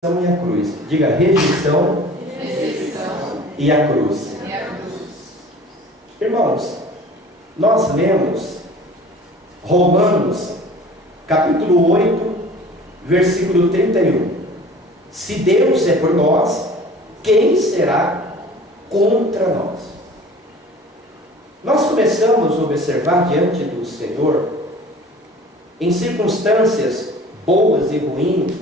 E a cruz. Diga rejeição e a cruz. Irmãos, nós lemos Romanos, capítulo 8, versículo 31. Se Deus é por nós, quem será contra nós? Nós começamos a observar diante do Senhor, em circunstâncias boas e ruins,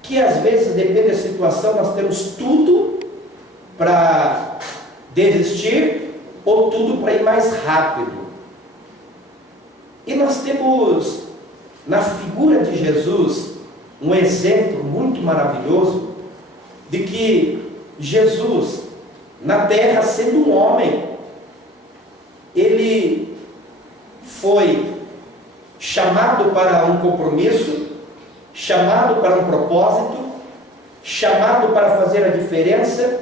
que às vezes, depende da situação, nós temos tudo para desistir ou tudo para ir mais rápido. E nós temos na figura de Jesus um exemplo muito maravilhoso de que Jesus, na terra, sendo um homem, ele foi chamado para um compromisso, chamado para um propósito, chamado para fazer a diferença,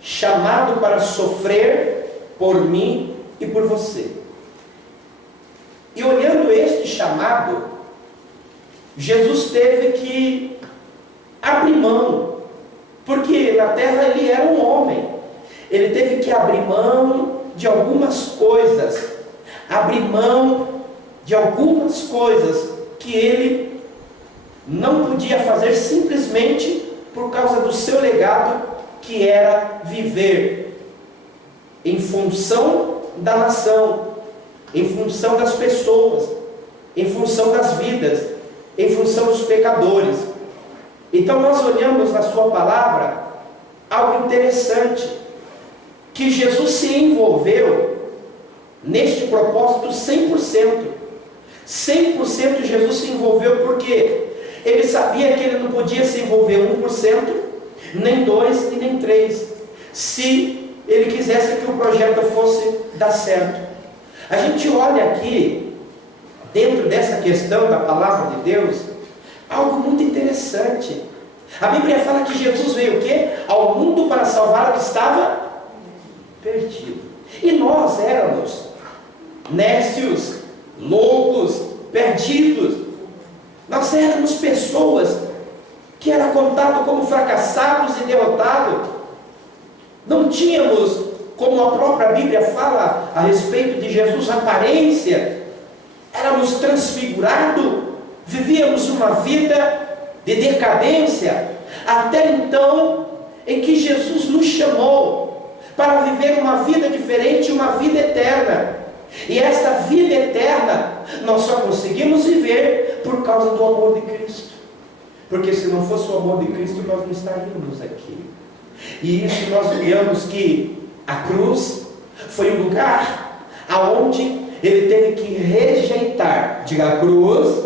chamado para sofrer por mim e por você. E olhando este chamado, Jesus teve que abrir mão, porque na terra ele era um homem, ele teve que abrir mão de algumas coisas, abrir mão de algumas coisas que ele não podia fazer simplesmente por causa do seu legado, que era viver em função da nação, em função das pessoas, em função das vidas, em função dos pecadores. Então nós olhamos na sua palavra algo interessante, que Jesus se envolveu neste propósito 100%. 100% Jesus se envolveu, porque ele sabia que ele não podia se envolver 1%, nem 2% e nem 3%, se ele quisesse que o projeto fosse dar certo. A gente olha aqui, dentro dessa questão da palavra de Deus, algo muito interessante. A Bíblia fala que Jesus veio o quê? Ao mundo para salvar o que estava perdido. E nós éramos nécios, loucos, perdidos. Nós éramos pessoas que eram contados como fracassados e derrotados. Não tínhamos, como a própria Bíblia fala a respeito de Jesus, aparência. Éramos transfigurados, vivíamos uma vida de decadência, até então em que Jesus nos chamou para viver uma vida diferente, uma vida eterna. E esta vida eterna nós só conseguimos viver por causa do amor de Cristo, porque se não fosse o amor de Cristo nós não estaríamos aqui. E isso nós vemos que a cruz foi um lugar aonde ele teve que rejeitar. Diga, a cruz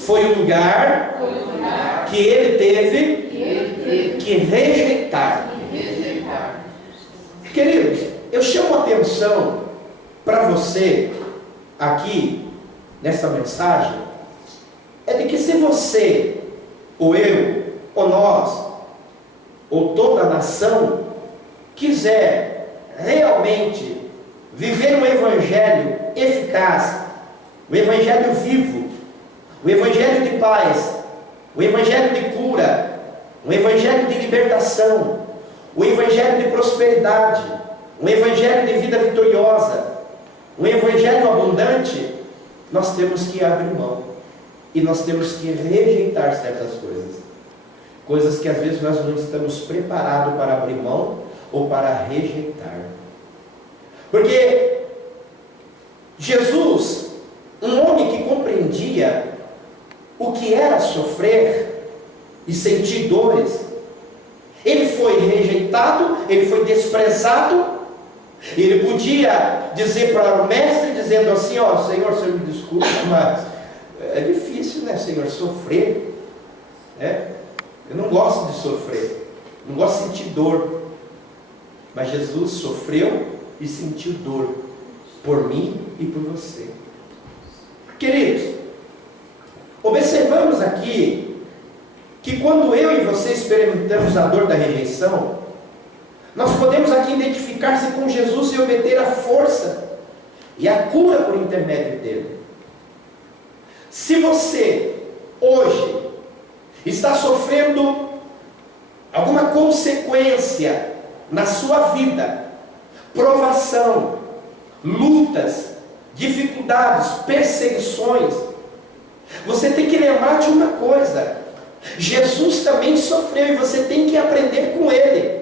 foi um lugar que ele teve que rejeitar. Queridos, eu chamo a atenção para você aqui nessa mensagem, é de que se você, ou eu, ou nós, ou toda a nação quiser realmente viver um evangelho eficaz, um evangelho vivo, um evangelho de paz, um evangelho de cura, um evangelho de libertação, um evangelho de prosperidade, um evangelho de vida vitoriosa, um evangelho abundante, nós temos que abrir mão e nós temos que rejeitar certas coisas que às vezes nós não estamos preparados para abrir mão ou para rejeitar. Porque Jesus, um homem que compreendia o que era sofrer e sentir dores, ele foi rejeitado, ele foi desprezado. Ele podia dizer para o mestre, dizendo assim: ó, Senhor, me desculpe, mas é difícil, né, Senhor, sofrer, né? Eu não gosto de sofrer, não gosto de sentir dor. Mas Jesus sofreu e sentiu dor por mim e por você. Queridos, observamos aqui que quando eu e você experimentamos a dor da rejeição, nós podemos aqui identificar-se com Jesus e obter a força e a cura por intermédio dele. Se você hoje está sofrendo alguma consequência na sua vida, provação, lutas, dificuldades, perseguições, você tem que lembrar de uma coisa: Jesus também sofreu e você tem que aprender com Ele.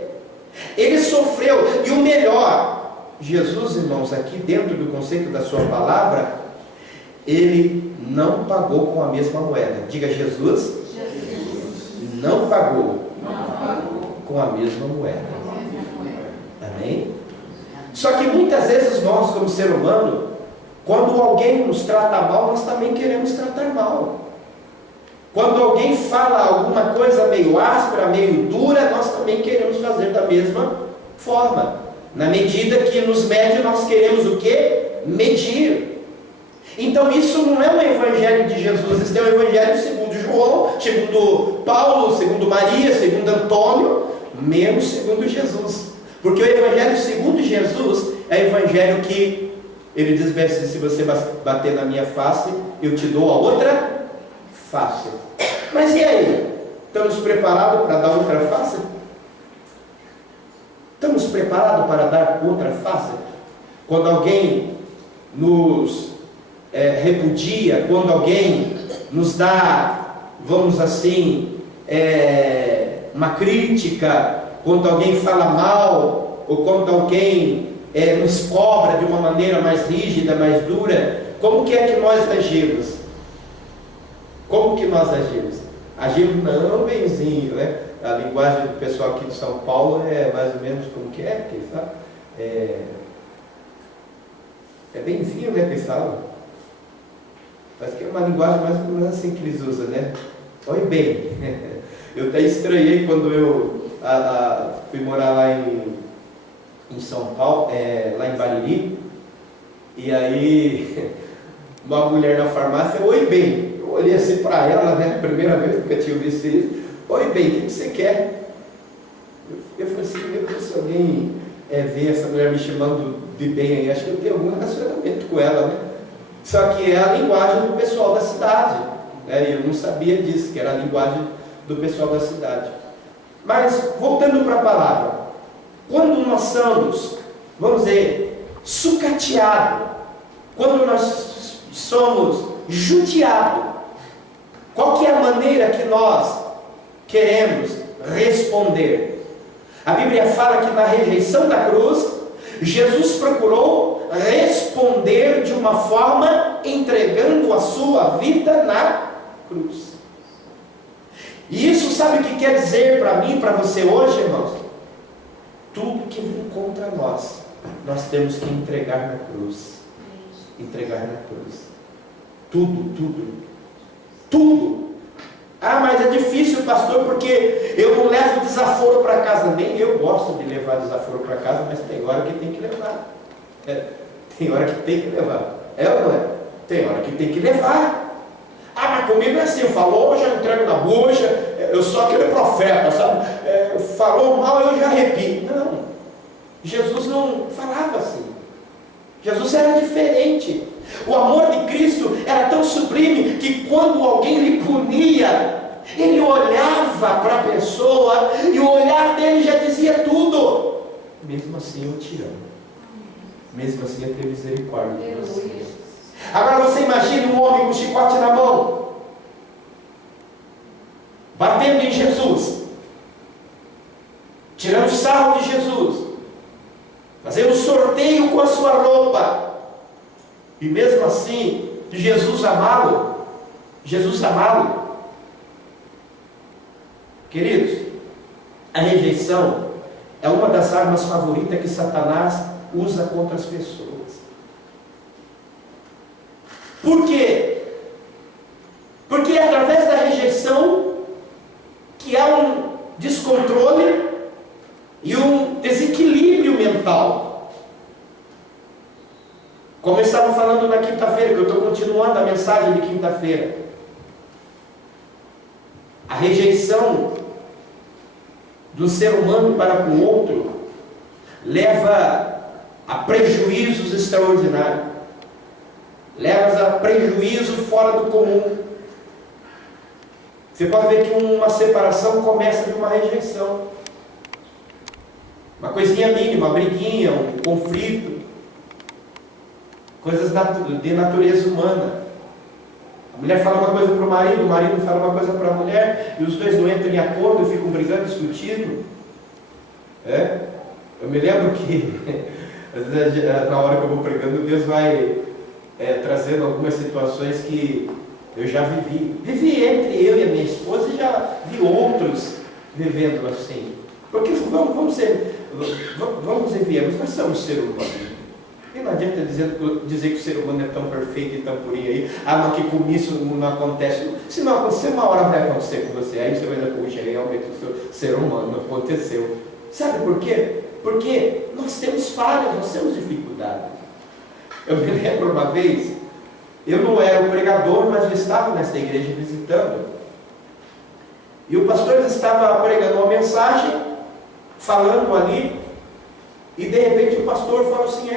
Ele sofreu, e o melhor, Jesus, irmãos, aqui dentro do conceito da sua palavra, Ele não pagou com a mesma moeda. Diga: Jesus não pagou com a mesma moeda. Amém? Só que muitas vezes nós, como ser humano, quando alguém nos trata mal, nós também queremos tratar mal. Quando alguém fala alguma coisa meio áspera, meio dura, nós também queremos fazer da mesma forma. Na medida que nos mede, nós queremos o quê? Medir. Então isso não é um evangelho de Jesus, isso é um evangelho segundo João, segundo Paulo, segundo Maria, segundo Antônio, menos segundo Jesus. Porque o evangelho segundo Jesus é o evangelho que ele diz assim: se você bater na minha face, eu te dou a outra face. Mas e aí? Estamos preparados para dar outra face? Estamos preparados para dar outra face? Quando alguém nos repudia, quando alguém nos dá, vamos assim, uma crítica, quando alguém fala mal, ou quando alguém nos cobra de uma maneira mais rígida, mais dura, como que é que nós agimos? Como que nós agimos? Agimos não benzinho, né? A linguagem do pessoal aqui de São Paulo é mais ou menos como que é, que fala? É benzinho, né, que fala? Parece que é uma linguagem mais ou menos assim que eles usam, né? Oi, bem. Eu até estranhei quando eu fui morar lá em São Paulo, lá em Bariri, e aí uma mulher na farmácia: oi, bem. Eu olhei assim para ela, né, primeira vez que eu tinha visto isso: oi, bem, o que você quer? Eu falei assim: meu Deus, se alguém ver essa mulher me chamando de bem aí, acho que eu tenho algum relacionamento com ela, né? Só que é a linguagem do pessoal da cidade, né? Eu não sabia disso, que era a linguagem do pessoal da cidade. Mas, voltando para a palavra, quando nós somos, vamos dizer, sucateados, quando nós somos judiados, qual que é a maneira que nós queremos responder? A Bíblia fala que na rejeição da cruz, Jesus procurou responder de uma forma entregando a sua vida na cruz. E isso, sabe o que quer dizer para mim e para você hoje, irmãos? Tudo que vem contra nós, nós temos que entregar na cruz. Entregar na cruz. Tudo. Ah, mas é difícil, pastor, porque eu não levo desaforo para casa. Nem eu gosto de levar desaforo para casa, mas tem hora que tem que levar. Tem hora que tem que levar. É ou não é? Tem hora que tem que levar. Ah, mas comigo é assim: falou, eu já entrego na bucha, eu sou aquele profeta, sabe? Falou mal, eu já repito. Não, Jesus não falava assim. Jesus era diferente. O amor de Cristo era tão sublime que quando alguém lhe punia, ele olhava para a pessoa e o olhar dele já dizia tudo. Mesmo assim eu te amo. Mesmo assim eu tenho misericórdia de você. Agora você imagine um homem com chicote na mão, batendo em Jesus, tirando sarro de Jesus, fazendo sorteio com a sua roupa, e mesmo assim Jesus amá-lo. Queridos, a rejeição é uma das armas favoritas que Satanás usa contra as pessoas. Por quê? Porque é através da rejeição que há um descontrole e um desequilíbrio mental. Como eu estava falando na quinta-feira, que eu estou continuando a mensagem de quinta-feira. A rejeição do ser humano para com o outro leva a prejuízos extraordinários. Leva a prejuízo fora do comum. Você pode ver que uma separação começa de uma rejeição. Uma coisinha mínima, uma briguinha, um conflito. Coisas de natureza humana. A mulher fala uma coisa para o marido fala uma coisa para a mulher, e os dois não entram em acordo e ficam brigando, discutindo. Eu me lembro que, às vezes, na hora que eu vou pregando, Deus vai trazendo algumas situações que eu já vivi. Vivi entre eu e a minha esposa e já vi outros vivendo assim. Porque vamos e viemos, nós somos ser humano. E não adianta dizer que o ser humano é tão perfeito e tão purinho aí. Não, que com isso não acontece. Se não acontecer, uma hora vai acontecer com você. Aí você vai dizer, puxa, realmente o seu ser humano não aconteceu. Sabe por quê? Porque nós temos falhas, nós temos dificuldades. Eu me lembro uma vez, eu não era o pregador, mas eu estava nessa igreja visitando. E o pastor estava pregando uma mensagem, falando ali, e de repente o pastor fala assim,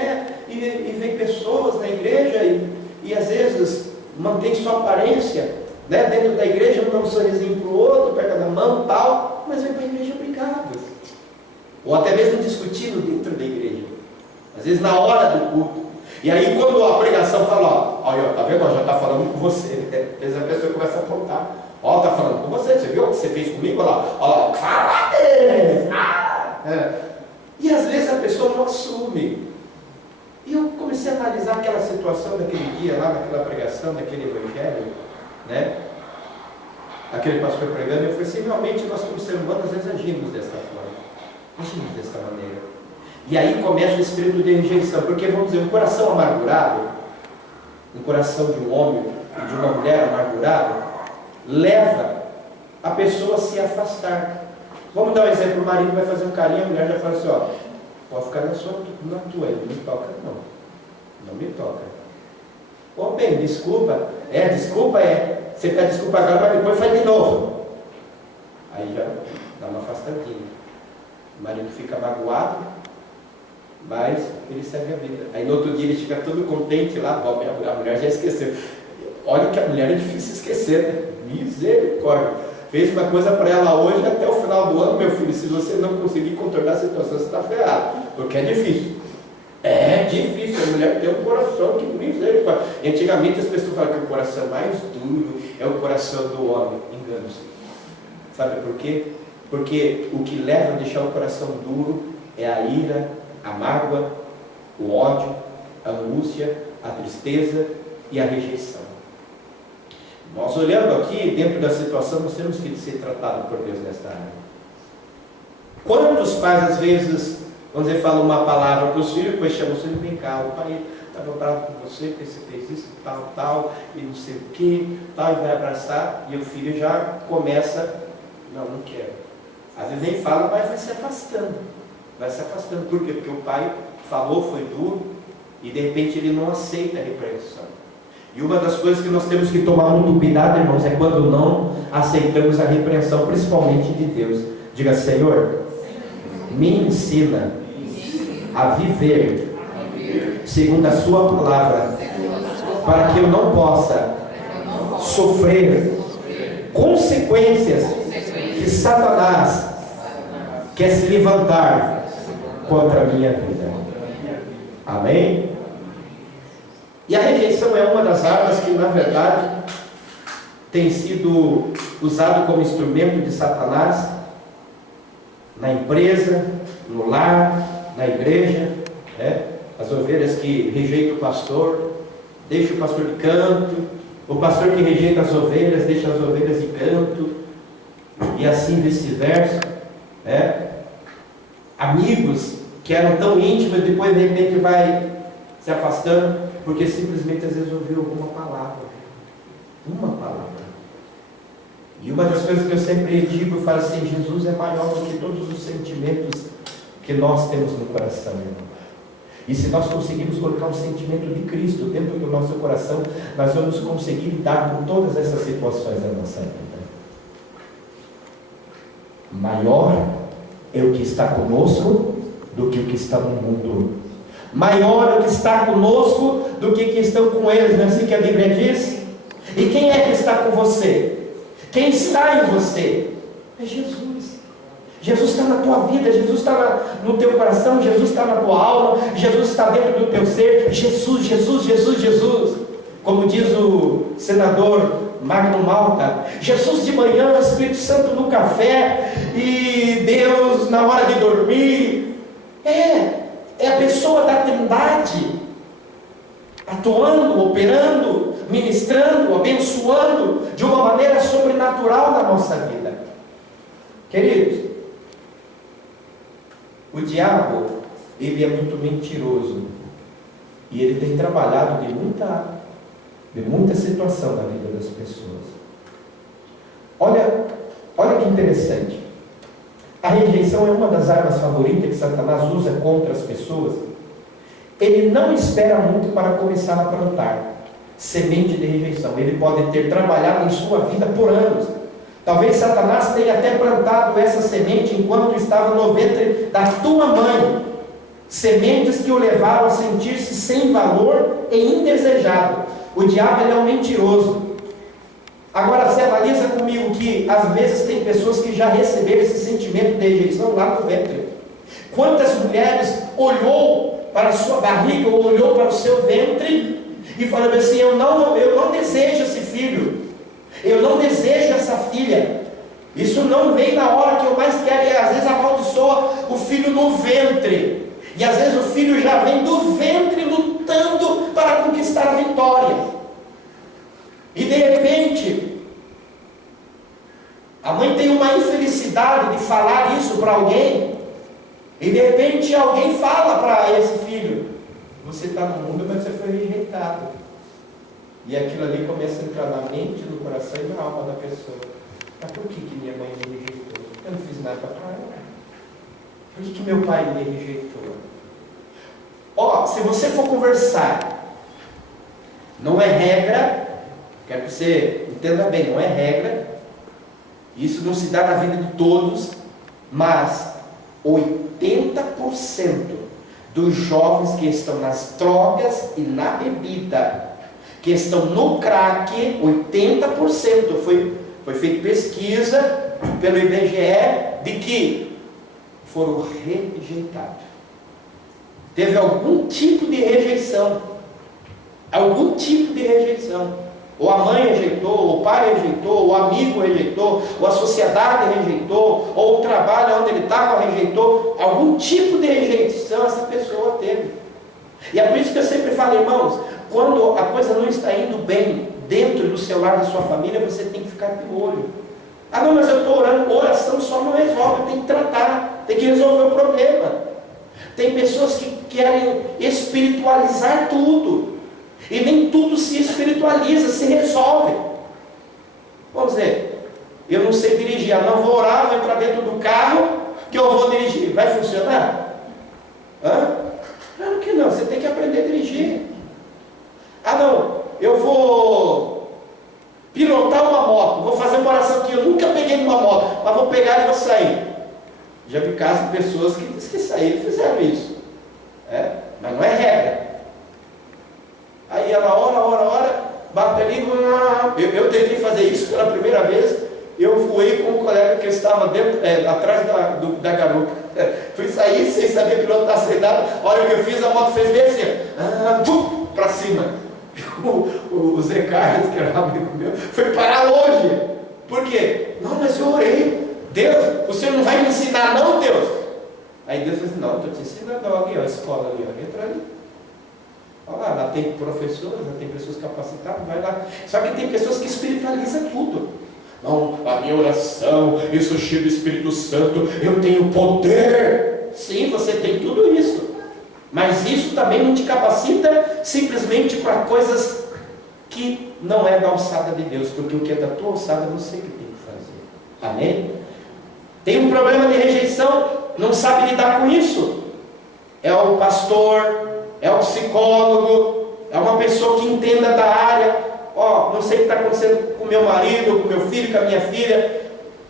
e vem pessoas na igreja, e às vezes mantém sua aparência, né, dentro da igreja, não dá um sorrisinho para o outro, pega na mão e tal, mas vem para a igreja brigados. Ou até mesmo discutindo dentro da igreja. Às vezes na hora do culto. E aí quando a pregação fala, olha, tá vendo? Já está falando com você. Às vezes a pessoa começa a apontar. Está falando com você, você viu o que você fez comigo? Olha lá, fala Deus! E às vezes a pessoa não assume. E eu comecei a analisar aquela situação daquele dia lá, naquela pregação, daquele evangelho, né? Aquele pastor pregando, eu falei assim, realmente nós como seres humanos às vezes agimos desta forma. Agimos desta maneira. E aí começa o espírito de rejeição, porque vamos dizer, um coração amargurado, um coração de um homem e de uma mulher amargurado, leva a pessoa a se afastar. Vamos dar um exemplo, o marido vai fazer um carinho, a mulher já fala assim, pode ficar na tua, não me toca não me toca. Bem, desculpa, você pede desculpa agora, mas depois faz de novo. Aí já dá uma afastadinha. O marido fica magoado, mas ele segue a vida. Aí no outro dia ele fica todo contente lá, a mulher já esqueceu. Olha que a mulher é difícil esquecer, né? Misericórdia. Fez uma coisa para ela hoje, até o final do ano, meu filho, se você não conseguir contornar a situação, você está ferrado, porque é difícil. É difícil, a mulher tem um coração que misericórdia. Antigamente as pessoas falavam que o coração mais duro é o coração do homem. Engano-se. Sabe por quê? Porque o que leva a deixar o coração duro é a ira, a mágoa, o ódio, a angústia, a tristeza e a rejeição. Nós olhando aqui, dentro da situação, nós temos que ser tratados por Deus nesta área. Quantos pais, às vezes, quando você fala uma palavra para os filhos, depois chama o filho, vem cá, o pai estava bravo com você, porque você fez isso, tal, e não sei o que, tal, e vai abraçar, e o filho já começa, não quero. Às vezes nem fala, mas vai se afastando. Por quê? Porque o pai falou, foi duro, e de repente ele não aceita a repreensão. E uma das coisas que nós temos que tomar muito cuidado, irmãos, é quando não aceitamos a repreensão, principalmente de Deus. Diga, Senhor, me ensina a viver segundo a sua palavra, para que eu não possa sofrer consequências que Satanás quer se levantar contra a minha vida. Amém? E a rejeição é uma das armas que, na verdade, tem sido usado como instrumento de Satanás na empresa, no lar, na igreja, né? As ovelhas que rejeitam o pastor, deixa o pastor de canto, o pastor que rejeita as ovelhas, deixa as ovelhas de canto, e assim vice-versa, né? Amigos que eram tão íntimos, depois de repente vai se afastando, porque simplesmente às vezes ouviu alguma palavra. E uma das coisas que eu sempre digo, eu falo assim, Jesus é maior do que todos os sentimentos que nós temos no coração, irmão. E se nós conseguirmos colocar um sentimento de Cristo dentro do nosso coração, nós vamos conseguir lidar com todas essas situações da nossa vida. Maior é o que está conosco do que o que está no mundo. Maior é o que está conosco do que estão com eles, não é assim que a Bíblia diz? E quem é que está com você? Quem está em você é Jesus. Jesus está na tua vida, Jesus está no teu coração, Jesus está na tua alma, Jesus está dentro do teu ser. Jesus, Jesus, Jesus, Jesus. Como diz o senador Magno Malta, Jesus de manhã, Espírito Santo no café e Deus na hora de dormir. É a pessoa da Trindade atuando, operando, ministrando, abençoando de uma maneira sobrenatural na nossa vida. Queridos, o diabo, ele é muito mentiroso e ele tem trabalhado de muita situação na vida das pessoas. Olha que interessante. A rejeição é uma das armas favoritas que Satanás usa contra as pessoas. Ele não espera muito para começar a plantar semente de rejeição. Ele pode ter trabalhado em sua vida por anos. Talvez Satanás tenha até plantado essa semente enquanto estava no ventre da tua mãe. Sementes que o levaram a sentir-se sem valor e indesejado. O diabo, ele é um mentiroso. Agora você analisa comigo que às vezes tem pessoas que já receberam esse sentimento de rejeição lá no ventre. Quantas mulheres olhou para a sua barriga ou olhou para o seu ventre e falou assim: eu não desejo esse filho, eu não desejo essa filha, isso não vem na hora que eu mais quero. E às vezes amaldiçoa o filho no ventre, e às vezes o filho já vem do ventre lutando para conquistar a vitória, e de repente a mãe tem uma infelicidade de falar isso para alguém, e de repente alguém fala para esse filho: você está no mundo, mas você foi rejeitado. E aquilo ali começa a entrar na mente, no coração e na alma da pessoa. Mas por que minha mãe me rejeitou? Eu não fiz nada para ela. Por que meu pai me rejeitou? Se você for conversar, não é regra, quero que você entenda bem, não é regra, isso não se dá na vida de todos, mas 80% dos jovens que estão nas drogas e na bebida, que estão no crack, 80%, foi feita pesquisa pelo IBGE, de que foram rejeitados. Teve algum tipo de rejeição, ou a mãe rejeitou, ou o pai rejeitou, ou o amigo rejeitou, ou a sociedade rejeitou, ou o trabalho onde ele estava rejeitou. Algum tipo de rejeição essa pessoa teve. E é por isso que eu sempre falo, irmãos, quando a coisa não está indo bem dentro do seu lar, da sua família, você tem que ficar de olho. Não, mas eu estou orando. Oração só não resolve, tem que tratar, tem que resolver o problema. Tem pessoas que querem espiritualizar tudo, e nem tudo se espiritualiza, se resolve. Vamos dizer, eu não sei dirigir, não vou orar, vou entrar dentro do carro que eu vou dirigir. Vai funcionar? Claro que não, você tem que aprender a dirigir. Não, eu vou pilotar uma moto, vou fazer uma oração que eu nunca peguei numa moto, mas vou pegar e vou sair. Já vi casos de pessoas que dizem que saíram e fizeram isso. Mas não é regra. Aí ela ora, bate ali, eu tentei fazer isso pela primeira vez, eu voei com um colega que estava atrás da garupa. Fui sair sem saber pilotar sem nada. A hora que eu fiz, a moto fez bem assim, para cima. O Zé Carlos, que era um amigo meu, foi parar longe. Por quê? Não, mas eu orei. Deus, o Senhor não vai me ensinar não, Deus? Aí Deus falou assim: não, estou te ensinando alguém, a escola ali, entra ali. Olha lá tem professores, lá tem pessoas capacitadas, vai lá. Só que tem pessoas que espiritualizam tudo. Não, a minha oração, eu sou cheio do Espírito Santo, eu tenho poder. Sim, você tem tudo isso, mas isso também não te capacita simplesmente para coisas que não é da alçada de Deus, porque o que é da tua alçada é você que tem que fazer. Amém? Tem um problema de rejeição, não sabe lidar com isso. É o pastor, é o psicólogo, é uma pessoa que entenda da área. Não sei o que está acontecendo com meu marido, com meu filho, com a minha filha.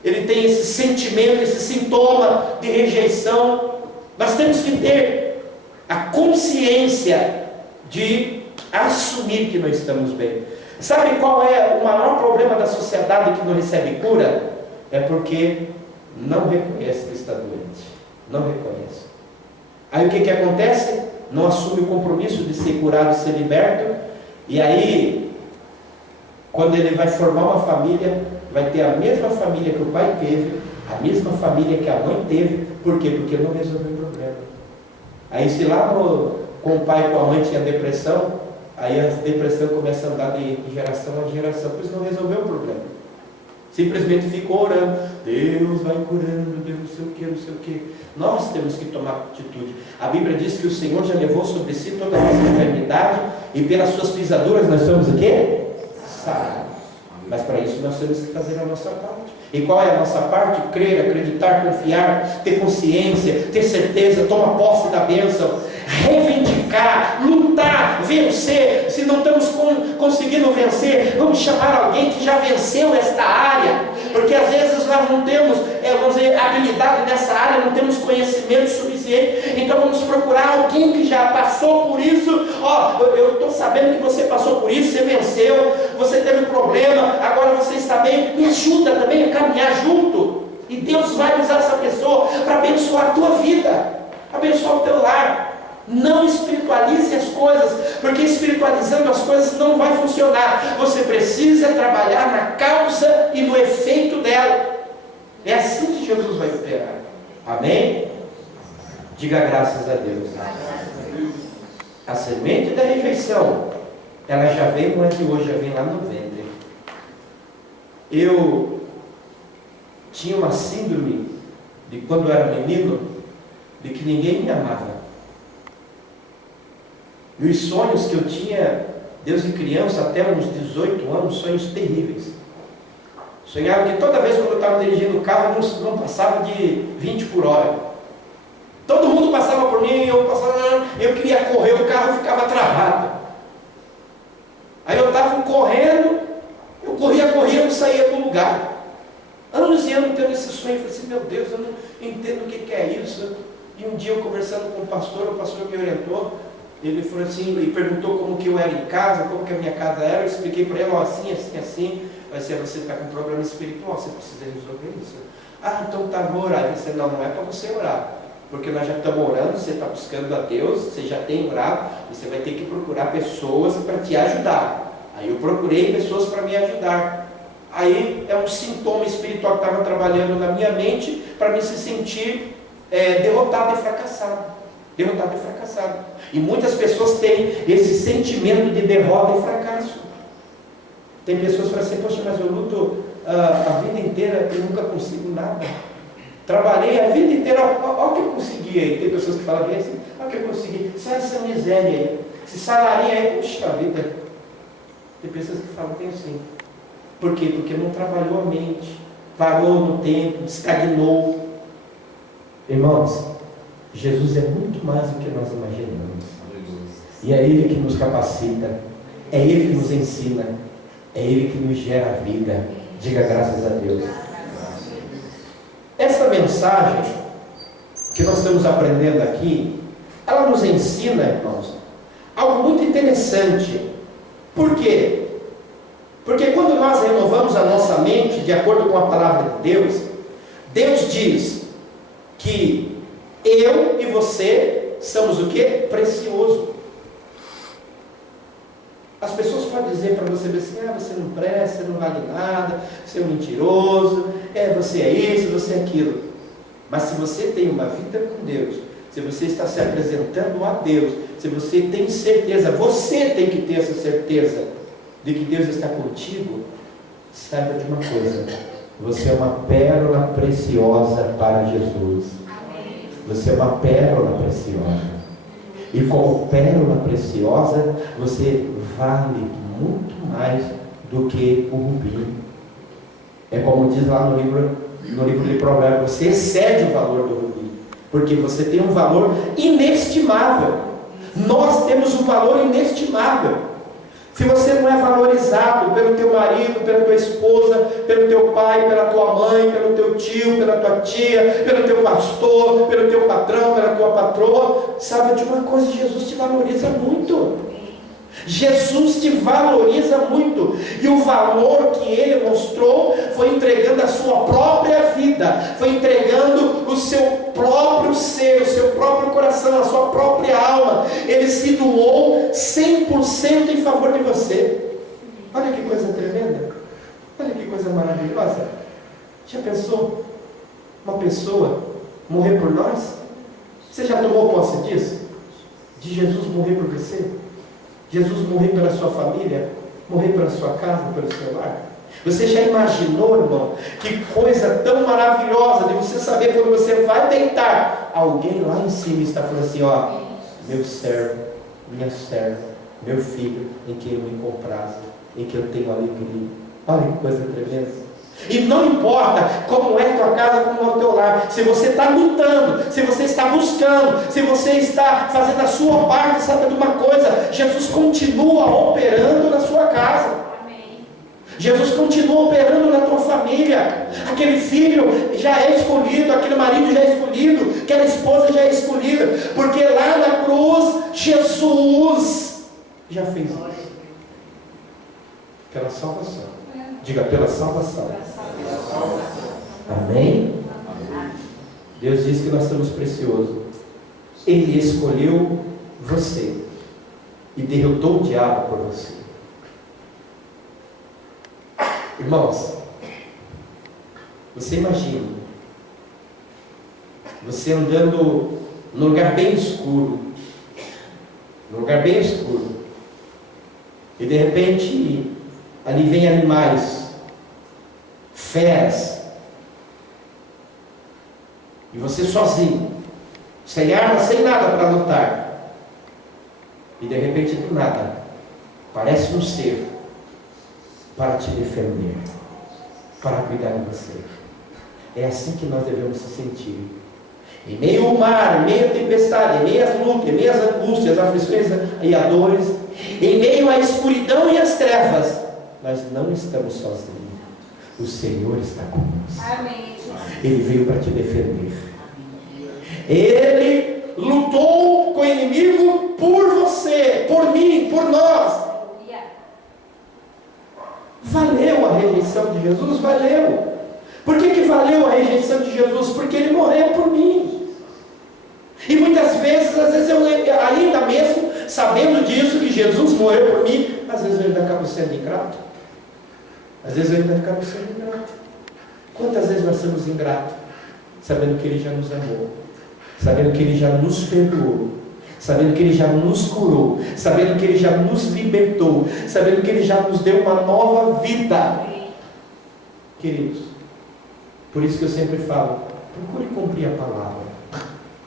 Ele tem esse sentimento, esse sintoma de rejeição. Nós temos que ter a consciência de assumir que não estamos bem. Sabe qual é o maior problema da sociedade que não recebe cura? É porque não reconhece que está doente. Não reconhece. Aí o que acontece? Não assume o compromisso de ser curado e ser liberto. E aí, quando ele vai formar uma família, vai ter a mesma família que o pai teve, a mesma família que a mãe teve. Por quê? Porque não resolveu o problema. Aí se lá com o pai e com a mãe tinha depressão, aí a depressão começa a andar de geração a geração, pois não resolveu o problema. Simplesmente ficou orando, Deus vai curando, Deus não sei o que, não sei o que. Nós temos que tomar atitude. A Bíblia diz que o Senhor já levou sobre si toda a nossa enfermidade, e pelas suas pisaduras nós somos o quê? Sarados. Mas para isso nós temos que fazer a nossa parte. E qual é a nossa parte? Crer, acreditar, confiar, ter consciência, ter certeza, tomar posse da bênção, reivindicar, lutar, vencer. Se não estamos conseguindo vencer, vamos chamar alguém que já venceu esta área, porque às vezes nós não temos, vamos dizer, habilidade nessa área, não temos conhecimento suficiente, então vamos procurar alguém que já passou por isso. Eu estou sabendo que você passou por isso, você venceu, você teve problema, agora você está bem, me ajuda também a caminhar junto, e Deus vai usar essa pessoa para abençoar a tua vida, abençoar o teu lar. Não espiritualize as coisas, porque espiritualizando as coisas não vai funcionar. Você precisa trabalhar na causa e no efeito dela. É assim que Jesus vai operar. Amém? Diga graças a Deus. A semente da rejeição, ela já veio, não é que hoje já vem lá no ventre. Eu tinha uma síndrome de quando eu era menino, de que ninguém me amava. E os sonhos que eu tinha, desde criança até uns 18 anos, sonhos terríveis. Sonhava que toda vez quando eu estava dirigindo o carro, não passava de 20 por hora. Todo mundo passava por mim, eu queria correr, o carro ficava travado. Aí eu estava correndo, eu corria, não saía do lugar. Anos e anos tendo esse sonho, eu falei assim, meu Deus, eu não entendo o que é isso. E um dia eu conversando com o pastor me orientou. Ele falou assim, e perguntou como que eu era em casa, como que a minha casa era. Eu expliquei para ele, assim. Vai ser, você está com um problema espiritual, você precisa resolver isso. Então tá, vou orar. Ele disse, não é para você orar, porque nós já estamos orando, você está buscando a Deus, você já tem orado, você vai ter que procurar pessoas para te ajudar. Aí eu procurei pessoas para me ajudar. Aí é um sintoma espiritual que estava trabalhando na minha mente, para me se sentir derrotado e fracassado. E muitas pessoas têm esse sentimento de derrota e fracasso. Tem pessoas que falam assim, poxa, mas eu luto a vida inteira e nunca consigo nada. Trabalhei a vida inteira, olha o que eu consegui aí. Tem pessoas que falam bem assim, olha o que eu consegui, só essa miséria aí, esse salarinho aí, puxa vida. Tem pessoas que falam bem assim. Por quê? Porque não trabalhou a mente, parou no tempo, estagnou. Irmãos, Jesus é muito mais do que nós imaginamos. E é Ele que nos capacita, é Ele que nos ensina, é Ele que nos gera a vida. Diga graças a Deus. Essa mensagem que nós estamos aprendendo aqui, ela nos ensina, irmãos, algo muito interessante. Por quê? Porque quando nós renovamos a nossa mente de acordo com a palavra de Deus, Deus diz que eu e você somos o quê? Precioso. As pessoas podem dizer para você assim, você não presta, você não vale nada, você é um mentiroso, você é isso, você é aquilo. Mas se você tem uma vida com Deus, se você está se apresentando a Deus, se você tem certeza, você tem que ter essa certeza de que Deus está contigo, saiba de uma coisa, você é uma pérola preciosa para Jesus. Você é uma pérola preciosa. E como pérola preciosa, você vale muito mais do que o rubim. É como diz lá no livro de Provérbios, você excede o valor do rubim, porque você tem um valor inestimável. Nós temos um valor inestimável. Se você não é valorizado pelo teu marido, pela tua esposa, pelo teu pai, pela tua mãe, pelo teu tio, pela tua tia, pelo teu pastor, pelo teu patrão, pela tua patroa, sabe de uma coisa, Jesus te valoriza muito. Jesus te valoriza muito, e o valor que Ele mostrou foi entregando a sua própria vida, foi entregando o seu próprio ser, o seu próprio coração, a sua própria alma. Ele se doou 100% em favor de você. Olha que coisa tremenda, olha que coisa maravilhosa. Já pensou uma pessoa morrer por nós? Você já tomou posse disso? De Jesus morrer por você? Jesus morrer pela sua família, morrer pela sua casa, pelo seu lar? Você já imaginou, irmão, que coisa tão maravilhosa de você saber quando você vai deitar, alguém lá em cima está falando assim, ó, meu servo, minha serva, meu filho, em quem eu me comprazo, em que eu tenho alegria. Olha que coisa tremenda. E não importa como é a tua casa, como é o teu lar, se você está lutando, se você está buscando, se você está fazendo a sua parte, sabe de uma coisa, Jesus continua operando na sua casa. Amém. Jesus continua operando na tua família. Aquele filho já é escolhido, aquele marido já é escolhido, aquela esposa já é escolhida, porque lá na cruz, Jesus já fez isso. Pela salvação. Diga, pela salvação. Amém? Deus diz que nós somos preciosos. Ele escolheu você e derrotou o diabo por você. Irmãos, você imagina você andando num lugar bem escuro, e de repente ali vem animais, feras, e você sozinho, sem arma, sem nada para lutar, e de repente do nada parece um ser para te defender, para cuidar de você. É assim que nós devemos se sentir. Em meio ao mar, em meio à tempestade, em meio às lutas, em meio às angústias, às aflições e às dores, em meio à escuridão e às trevas, nós não estamos sozinhos. O Senhor está conosco. Amém. Ele veio para te defender. Ele lutou com o inimigo por você, por mim, por nós. Valeu a rejeição de Jesus? Valeu. Por que valeu a rejeição de Jesus? Porque Ele morreu por mim. E muitas vezes, às vezes eu ainda mesmo, sabendo disso, que Jesus morreu por mim, às vezes eu ainda acabo sendo ingrato. Quantas vezes nós somos ingratos, sabendo que Ele já nos amou, sabendo que Ele já nos perdoou, sabendo que Ele já nos curou, sabendo que Ele já nos libertou, sabendo que Ele já nos deu uma nova vida. Queridos, por isso que eu sempre falo, procure cumprir a palavra.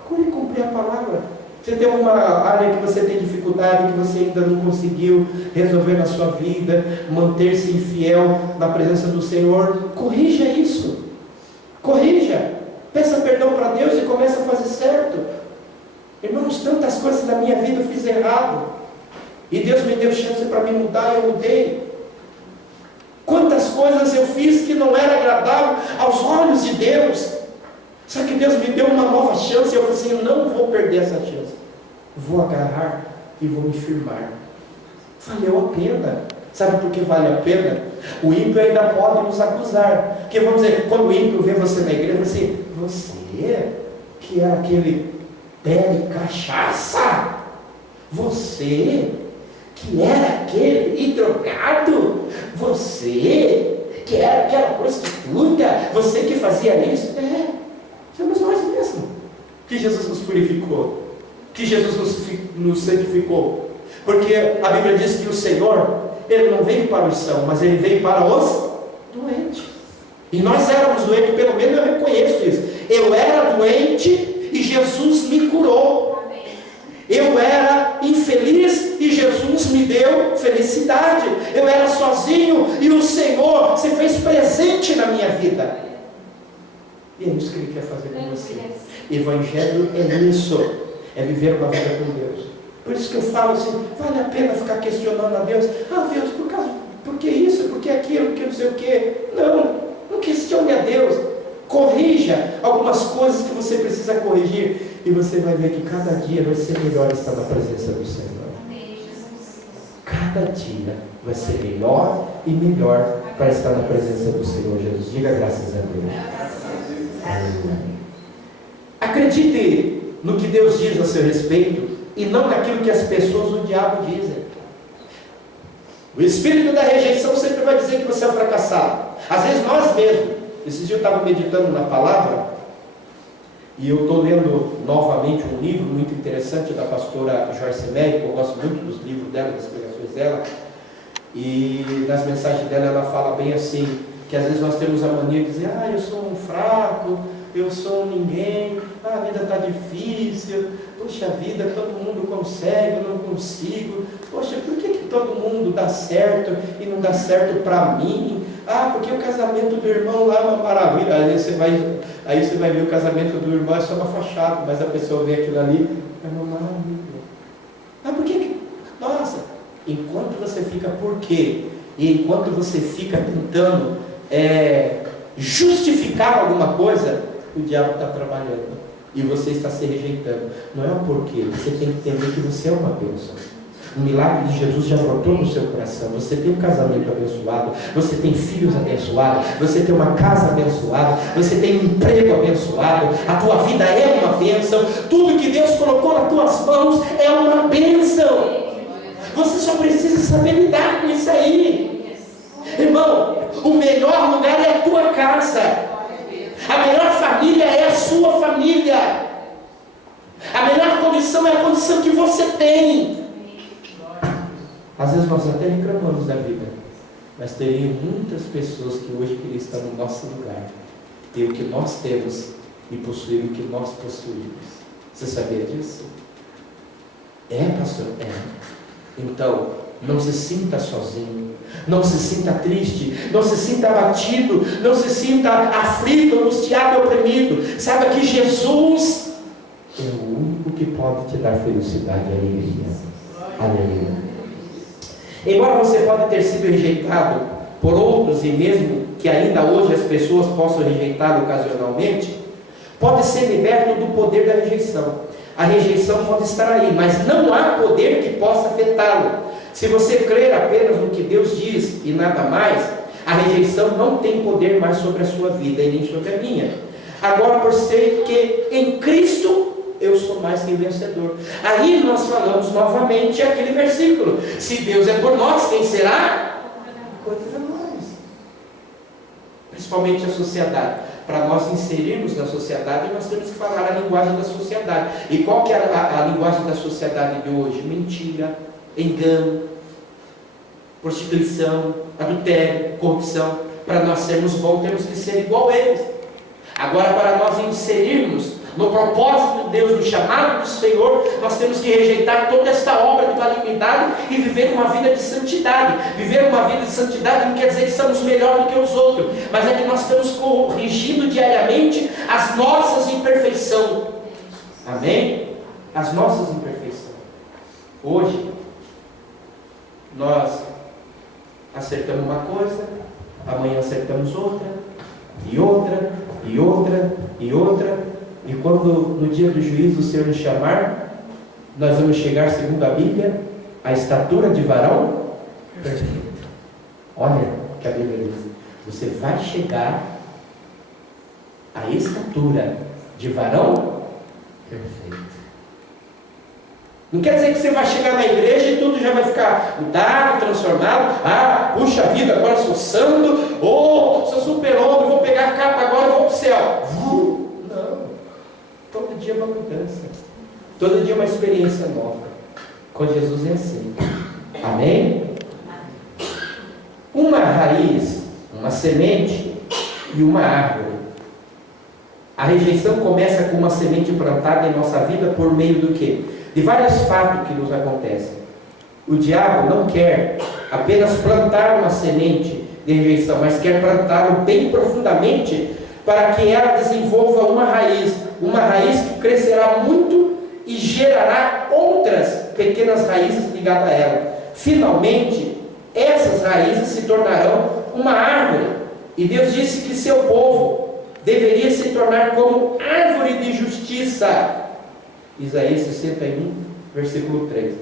Procure cumprir a palavra. Você tem uma área que você tem dificuldade, que você ainda não conseguiu resolver na sua vida, manter-se infiel na presença do Senhor, corrija isso. Corrija. Peça perdão para Deus e comece a fazer certo. Irmãos, tantas coisas na minha vida eu fiz errado, e Deus me deu chance para me mudar, e eu mudei. Quantas coisas eu fiz que não era agradável aos olhos de Deus, só que Deus me deu uma nova chance, e eu falei assim, eu não vou perder essa chance, vou agarrar e vou me firmar. Valeu a pena. Sabe por que vale a pena? O ímpio ainda pode nos acusar, porque vamos dizer, quando o ímpio vê você na igreja, assim, você que é aquele bebe cachaça, você que era aquele drogado, você que era aquela prostituta, você que fazia isso, somos nós mesmos. Que Jesus nos purificou, que Jesus nos santificou, porque a Bíblia diz que o Senhor, Ele não veio para os sãos, mas Ele veio para os doentes. E nós éramos doentes, pelo menos eu reconheço isso. Eu era doente e Jesus me curou. Eu era infeliz e Jesus me deu felicidade. Eu era sozinho e o Senhor se fez presente na minha vida. E é isso que Ele quer fazer com você. Evangelho é isso, é viver uma vida com Deus. Por isso que eu falo assim, vale a pena ficar questionando a Deus. Deus, por que isso, por que aquilo, por que não sei o que? Não questione a Deus. Corrija algumas coisas que você precisa corrigir, e você vai ver que cada dia vai ser melhor estar na presença do Senhor. cada dia vai ser melhor e melhor para estar na presença do Senhor Jesus. Diga graças a Deus. Aleluia. Acredite no que Deus diz a seu respeito e não naquilo que as pessoas do diabo dizem. O espírito da rejeição sempre vai dizer que você é um fracassado. Às vezes nós mesmos. Esses dias eu estava meditando na palavra e eu estou lendo novamente um livro muito interessante da pastora Joyce Meyer, que eu gosto muito dos livros dela, das pregações dela, e nas mensagens dela ela fala bem assim, que às vezes nós temos a mania de dizer, eu sou um fraco, eu sou um ninguém, a vida está difícil, poxa vida, todo mundo consegue, eu não consigo, poxa, por que todo mundo dá certo e não dá certo para mim? Porque o casamento do irmão lá é uma maravilha. Aí você vai ver o casamento do irmão é só uma fachada, mas a pessoa vê aquilo ali, é uma maravilha. Por que? Nossa, enquanto você fica por quê? E enquanto você fica tentando justificar alguma coisa, o diabo está trabalhando e você está se rejeitando. Não é o porquê, você tem que entender que você é uma bênção. O milagre de Jesus já brotou no seu coração. Você tem um casamento abençoado, você tem filhos abençoados, você tem uma casa abençoada, você tem um emprego abençoado, a tua vida é uma bênção, tudo que Deus colocou nas tuas mãos é uma bênção. Você só precisa saber lidar com isso aí. Irmão, o melhor lugar é a tua casa, a melhor família é a sua família, a melhor condição é a condição que você tem. Às vezes nós até reclamamos da vida, mas teriam muitas pessoas que hoje queriam estar no nosso lugar, ter o que nós temos e possuir o que nós possuímos. Você sabia disso? Pastor? Então, não se sinta sozinho, não se sinta triste, não se sinta abatido, não se sinta aflito, angustiado, oprimido. Saiba que Jesus é o único que pode te dar felicidade e alegria. Aleluia. Embora você pode ter sido rejeitado por outros, e mesmo que ainda hoje as pessoas possam rejeitá-lo ocasionalmente, pode ser liberto do poder da rejeição. A rejeição pode estar aí, mas não há poder que possa afetá-lo. Se você crer apenas no que Deus diz e nada mais, a rejeição não tem poder mais sobre a sua vida e nem sobre a minha. Agora, por ser que em Cristo eu sou mais que vencedor. Aí nós falamos novamente aquele versículo: se Deus é por nós, quem será contra nós? Principalmente a sociedade. Para nós inserirmos na sociedade, nós temos que falar a linguagem da sociedade. E qual que é a linguagem da sociedade de hoje? Mentira, engano, prostituição, adultério, corrupção. Para nós sermos bons, temos que ser igual a eles. Agora, para nós inserirmos no propósito de Deus, no chamado do Senhor, nós temos que rejeitar toda esta obra de malignidade e viver uma vida de santidade. Viver uma vida de santidade não quer dizer que somos melhor do que os outros, mas é que nós estamos corrigindo diariamente as nossas imperfeições. Amém? As nossas imperfeições. Hoje, nós acertamos uma coisa, amanhã acertamos outra, e outra, e outra, e outra. E quando no dia do juízo o Senhor nos chamar, nós vamos chegar, segundo a Bíblia, à estatura de varão perfeito. Olha que a Bíblia diz: você vai chegar à estatura de varão perfeito. Não quer dizer que você vai chegar na igreja e tudo já vai ficar mudado, transformado. Puxa vida, agora sou santo, sou super-homem, vou pegar a capa agora e vou para o céu. Não. Todo dia é uma mudança. Todo dia é uma experiência nova. Com Jesus é assim. Amém? Uma raiz, uma semente e uma árvore. A rejeição começa com uma semente plantada em nossa vida por meio do quê? De vários fatos que nos acontecem. O diabo não quer apenas plantar uma semente de rejeição, mas quer plantá-lo bem profundamente para que ela desenvolva uma raiz que crescerá muito e gerará outras pequenas raízes ligadas a ela. Finalmente, essas raízes se tornarão uma árvore. E Deus disse que seu povo deveria se tornar como árvore de justiça. Isaías 61, versículo 3.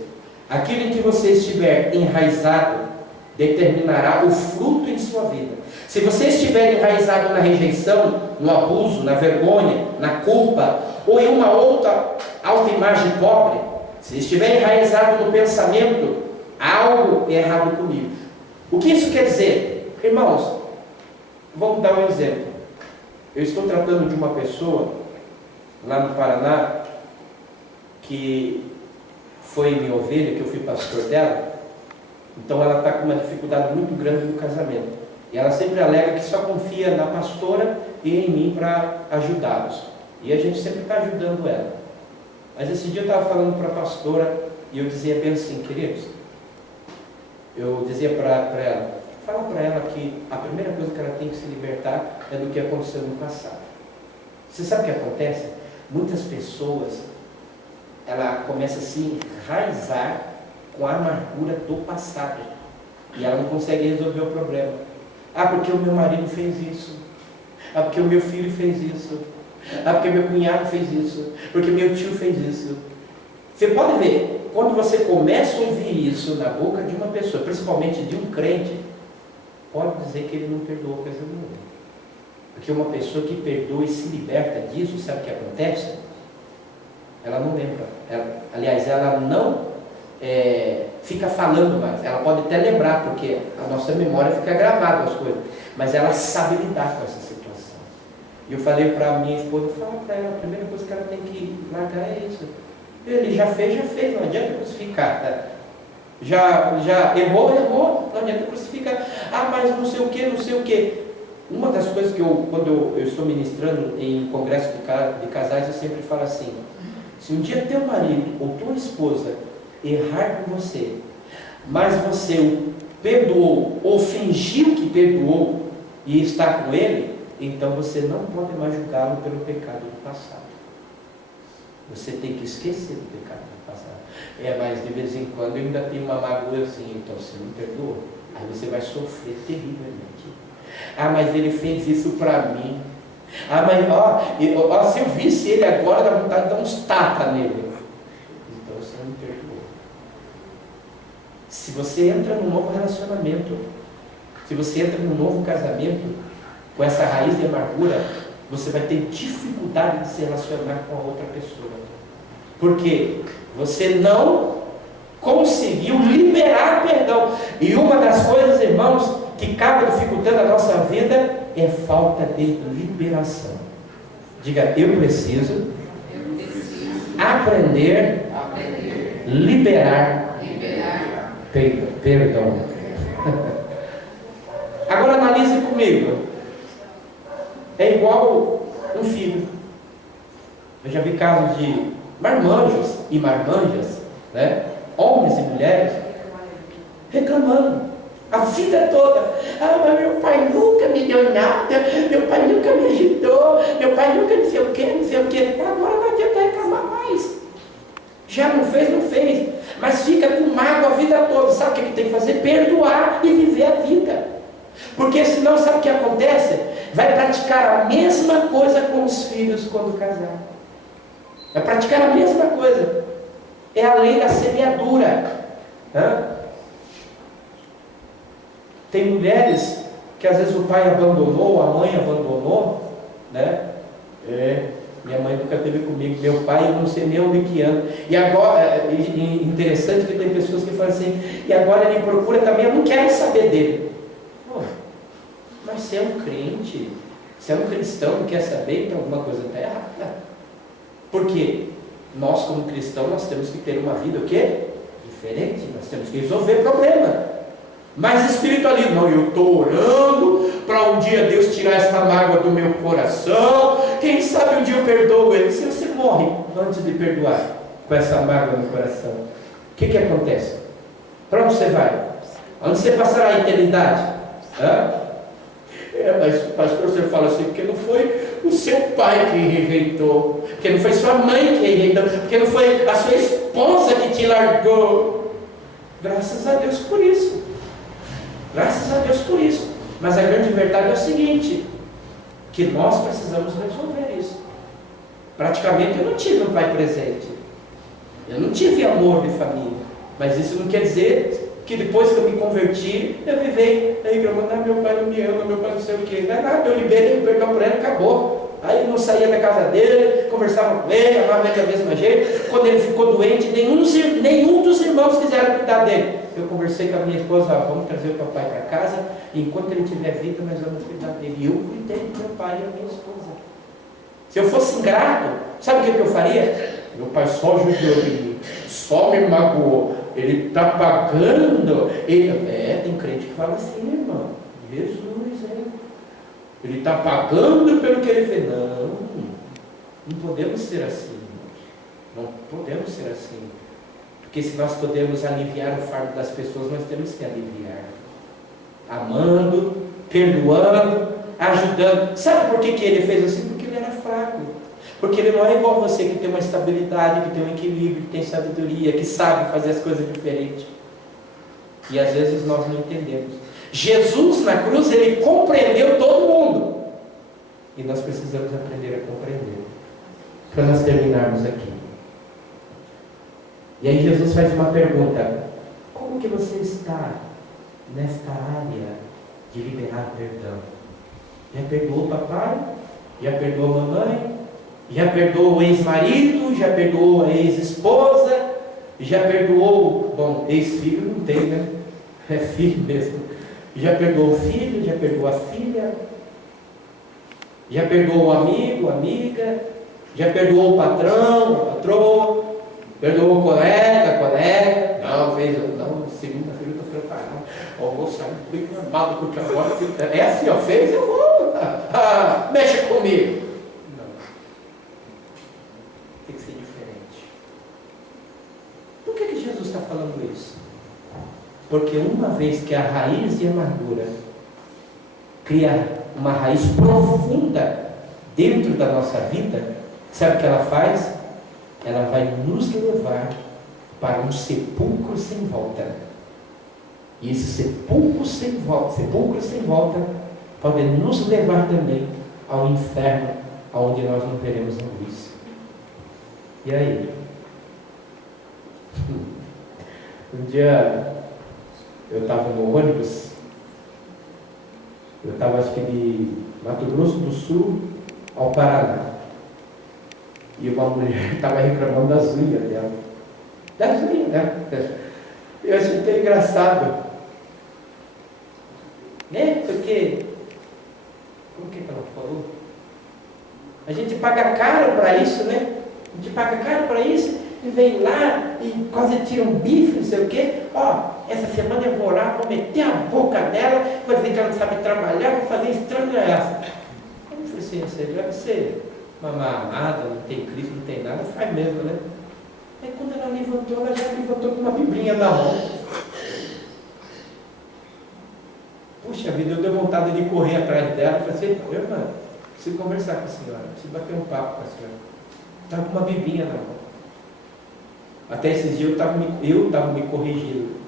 Aquilo em que você estiver enraizado determinará o fruto em sua vida. Se você estiver enraizado na rejeição, no abuso, na vergonha, na culpa, ou em uma outra autoimagem pobre, se estiver enraizado no pensamento, há algo errado comigo. O que isso quer dizer? Irmãos, vamos dar um exemplo. Eu estou tratando de uma pessoa lá no Paraná que foi minha ovelha, que eu fui pastor dela. Então ela está com uma dificuldade muito grande no casamento. E ela sempre alega que só confia na pastora e em mim para ajudá-los. E a gente sempre está ajudando ela. Mas esse dia eu estava falando para a pastora e eu dizia bem assim, queridos, eu dizia para ela, fala para ela que a primeira coisa que ela tem que se libertar é do que aconteceu no passado. Você sabe o que acontece? Muitas pessoas, ela começa a se enraizar com a amargura do passado. E ela não consegue resolver o problema. Ah, porque o meu marido fez isso. Ah, porque o meu filho fez isso. Ah, porque meu cunhado fez isso. Porque meu tio fez isso. Você pode ver, quando você começa a ouvir isso na boca de uma pessoa, principalmente de um crente, pode dizer que ele não perdoou coisa nenhuma. Porque uma pessoa que perdoa e se liberta disso, sabe o que acontece? Ela não lembra. Ela não fica falando mais. Ela pode até lembrar, porque a nossa memória fica gravada as coisas. Mas ela sabe lidar com essa situação. E eu falei para a minha esposa, fala para ela, a primeira coisa que ela tem que largar é isso. Ele já fez, não adianta crucificar. Tá? Já errou, não adianta crucificar. Ah, mas não sei o que. Uma das coisas que quando eu estou ministrando em congresso de casais, eu sempre falo assim, se um dia teu marido ou tua esposa errar com você, mas você o perdoou ou fingiu que perdoou e está com ele, então você não pode mais julgá-lo pelo pecado do passado. Você tem que esquecer do pecado do passado. Mas de vez em quando eu ainda tenho uma mágoa assim, então você não perdoa. Aí você vai sofrer terrivelmente. Ah, mas ele fez isso para mim. Ah, mas se eu visse ele agora, dá vontade de dar uns tapas nele. Então você não perdoou. Se você entra num novo relacionamento, se você entra num novo casamento, com essa raiz de amargura, você vai ter dificuldade de se relacionar com a outra pessoa. Porque você não conseguiu liberar perdão. E uma das coisas, irmãos, que acaba dificultando a nossa vida é falta de liberação. Diga, eu preciso aprender a liberar perdão. Agora analise comigo. É igual um filho. Eu já vi casos de marmanjos e marmanjas, né? Homens e mulheres, reclamando a vida toda. Ah, mas meu pai nunca me deu nada, meu pai nunca me ajudou, meu pai nunca não sei o que. Agora não adianta reclamar mais. Já não fez, mas fica com mágoa a vida toda. Sabe o que tem que fazer? Perdoar e viver a vida. Porque senão, sabe o que acontece? Vai praticar a mesma coisa com os filhos quando casar. Vai praticar a mesma coisa. É a lei da semeadura. Tem mulheres que às vezes o pai abandonou, a mãe abandonou, né? Minha mãe nunca teve comigo, meu pai eu não sei nem onde que anda. E agora, interessante que tem pessoas que falam assim, e agora ele procura também, eu não quero saber dele. Pô, mas você é um crente, você é um cristão, não quer saber, então alguma coisa está errada. Por quê? Nós como cristãos, nós temos que ter uma vida o quê? Diferente, nós temos que resolver problema. Mas espiritualismo, não, eu estou orando para um dia Deus tirar essa mágoa do meu coração, quem sabe um dia eu perdoo ele. Se você morre antes de perdoar com essa mágoa no coração, o que acontece? Para onde você vai? Onde você passará a eternidade? Mas pastor, você fala assim, porque não foi o seu pai que rejeitou, porque não foi sua mãe que rejeitou, porque não foi a sua esposa que te largou. Graças a Deus por isso. Graças a Deus por isso. Mas a grande verdade é o seguinte, que nós precisamos resolver isso. Praticamente eu não tive um pai presente. Eu não tive amor de família. Mas isso não quer dizer que depois que eu me converti, eu vivei reclamando, meu pai não me ama, meu pai não sei o que. Não é nada, eu liberei o perdão por ele, acabou. Aí eu não saía da casa dele, conversava com ele, amava ele da mesma jeito. Quando ele ficou doente, nenhum dos irmãos quiseram cuidar dele. Eu conversei com a minha esposa, vamos trazer o papai para casa, e enquanto ele tiver vida, nós vamos cuidar dele. E eu cuidei do meu pai e da minha esposa. Se eu fosse ingrato, sabe o que eu faria? Meu pai só judiou de mim, só me magoou, ele está pagando. Tem crente que fala assim, irmão, Jesus, ele está pagando pelo que ele fez. Não podemos ser assim, irmãos. Não podemos ser assim. Porque se nós podemos aliviar o fardo das pessoas, nós temos que aliviar. Amando, perdoando, ajudando. Sabe por que ele fez assim? Porque ele era fraco. Porque ele não é igual a você, que tem uma estabilidade, que tem um equilíbrio, que tem sabedoria, que sabe fazer as coisas diferentes. E às vezes nós não entendemos. Jesus na cruz, ele compreendeu todo mundo. E nós precisamos aprender a compreender. Para nós terminarmos aqui. E aí Jesus faz uma pergunta: como que você está nesta área de liberar perdão? Já perdoou o papai? Já perdoou a mamãe? Já perdoou o ex-marido? Já perdoou a ex-esposa? Já perdoou, bom, ex-filho não tem, né? É filho mesmo. Já perdoou o filho? Já perdoou a filha? Já perdoou o amigo, a amiga? Já perdoou o patrão, a patroa? Perdoou o colega, a colega? Não, segunda-feira eu estou preparado. Vou sair bem armado, porque agora é assim, ó, fez, eu vou. Mexa comigo. Não. Tem que ser diferente. Por que Jesus está falando isso? Porque uma vez que a raiz de amargura cria uma raiz profunda dentro da nossa vida, sabe o que ela faz? Ela vai nos levar para um sepulcro sem volta. E esse sepulcro sem volta pode nos levar também ao inferno, onde nós não teremos a luz. E aí? Um dia eu estava no ônibus, eu estava acho que de Mato Grosso do Sul ao Paraná. E uma mulher estava reclamando das unhas dela. Das unhas, né? Eu achei tão engraçado. Né? Porque, como que ela falou? A gente paga caro para isso, né? A gente paga caro para isso e vem lá e quase tira um bife, não sei o quê. Essa semana eu vou orar, vou meter a boca dela, vou dizer que ela não sabe trabalhar, vou fazer estranhaça. Eu falei assim, você deve ser mamar amada, não tem Cristo, não tem nada, faz mesmo, né? Aí quando ela já levantou com uma biblinha na mão. Puxa vida, eu dei vontade de correr atrás dela e falei assim, irmã, preciso conversar com a senhora, preciso bater um papo com a senhora. Estava com uma biblinha na mão. Até esses dias eu estava me corrigindo.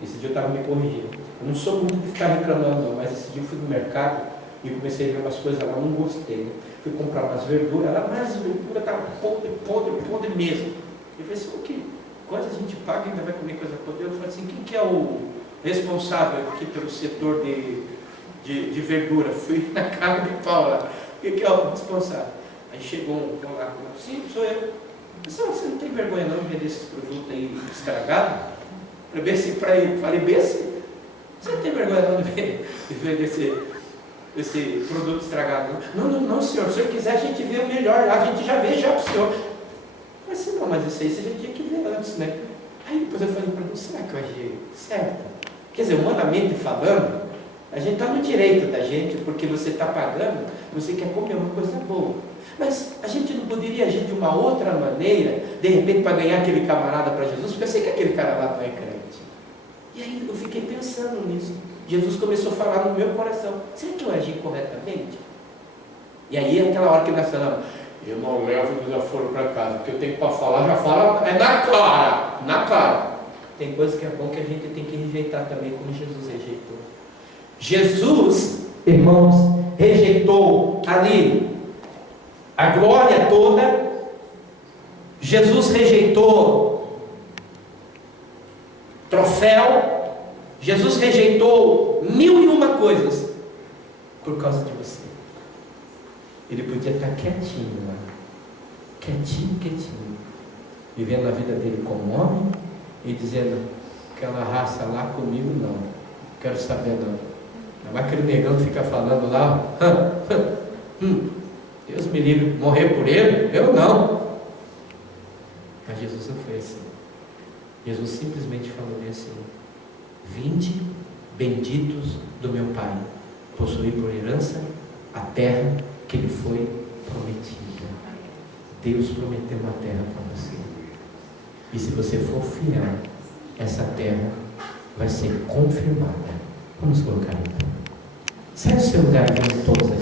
Eu não sou muito de ficar reclamando, não, mas esse dia eu fui no mercado e comecei a ver umas coisas lá, não gostei. Né? Fui comprar umas verduras, mas as verduras estavam podre mesmo. Eu falei assim, o que? Quando a gente paga ainda vai comer coisa podre? Eu falei assim, quem que é o responsável aqui pelo setor de verdura? Fui na casa de Paula. Quem que é o responsável? Aí chegou um lá, sim, sou eu. Pessoal, você não tem vergonha não de vender esses produtos aí estragados? Falei, bem assim, você não tem vergonha não de vender esse produto estragado? Não, senhor, se o senhor quiser a gente vê o melhor lá, a gente já vê já para o senhor. Eu falei assim, não, mas isso aí você já tinha que ver antes, né? Aí depois eu falei para ele, será que eu agi certo? Quer dizer, humanamente falando, a gente está no direito da gente, porque você está pagando, você quer comer uma coisa boa. Mas a gente não poderia agir de uma outra maneira, de repente, para ganhar aquele camarada para Jesus, porque eu sei que aquele cara lá não é crente. E aí eu fiquei pensando nisso. Jesus começou a falar no meu coração, será que eu agi corretamente? E aí aquela hora que nós falamos, eu não levo o desaforo para casa, porque eu tenho para falar, já fala, é na cara. Tem coisas que é bom que a gente tem que rejeitar também, como Jesus rejeitou. Jesus, irmãos, rejeitou ali a glória toda. Jesus rejeitou troféu. Jesus rejeitou 1001 coisas por causa de você. Ele podia estar quietinho lá, quietinho, vivendo a vida dele como homem e dizendo: aquela raça lá comigo não quero saber não. Mas aquele negão fica falando lá, Deus me livre, morrer por ele, eu não. Mas Jesus não foi assim. Jesus simplesmente falou assim: vinde, benditos do meu Pai, possuir por herança a terra que lhe foi prometida. Deus prometeu uma terra para você, e se você for fiel, essa terra vai ser confirmada. Vamos colocar então. Sai do seu lugar e vamos todos aqui.